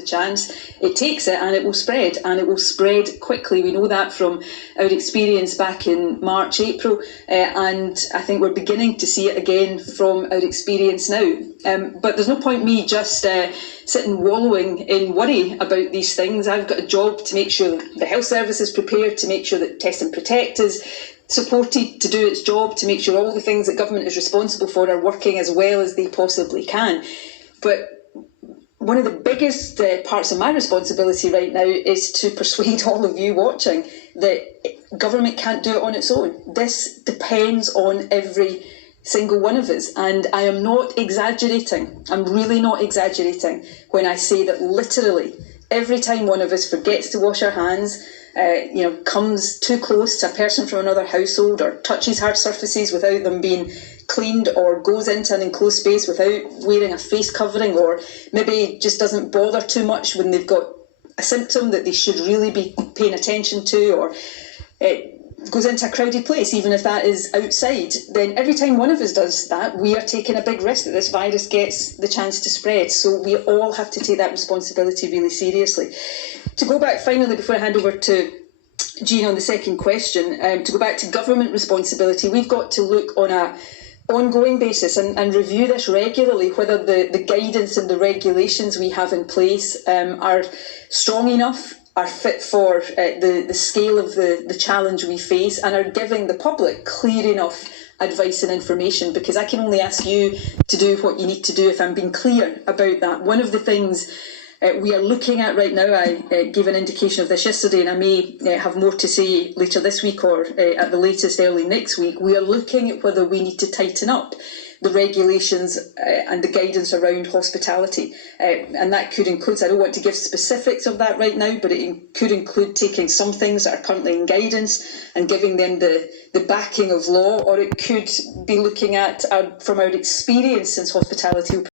the chance, it takes it and it will spread, and it will spread quickly. We know that from our experience back in March, April, and I think we're beginning to see it again from our experience now. But there's no point me just sitting wallowing in worry about these things. I've got a job to make sure that the health service is prepared, to make sure that Test and Protect is supported to do its job, to make sure all the things that government is responsible for are working as well as they possibly can. But one of the biggest parts of my responsibility right now is to persuade all of you watching that government can't do it on its own. This depends on every single one of us, and I am not exaggerating. I'm really not exaggerating when I say that literally every time one of us forgets to wash our hands, comes too close to a person from another household, or touches hard surfaces without them being cleaned, or goes into an enclosed space without wearing a face covering, or maybe just doesn't bother too much when they've got a symptom that they should really be paying attention to, or goes into a crowded place, even if that is outside, then every time one of us does that, we are taking a big risk that this virus gets the chance to spread. So we all have to take that responsibility really seriously. To go back finally, before I hand over to Jean on the second question, to go back to government responsibility, we've got to look on a ongoing basis and review this regularly, whether the guidance and the regulations we have in place are strong enough, are fit for the scale of the challenge we face, and are giving the public clear enough advice and information, because I can only ask you to do what you need to do if I'm being clear about that. One of the things we are looking at right now, I gave an indication of this yesterday, and I may have more to say later this week, or at the latest early next week. We are looking at whether we need to tighten up the regulations and the guidance around hospitality. And that could include, I don't want to give specifics of that right now, but it could include taking some things that are currently in guidance and giving them the backing of law, or it could be looking at, from our experience since hospitality opened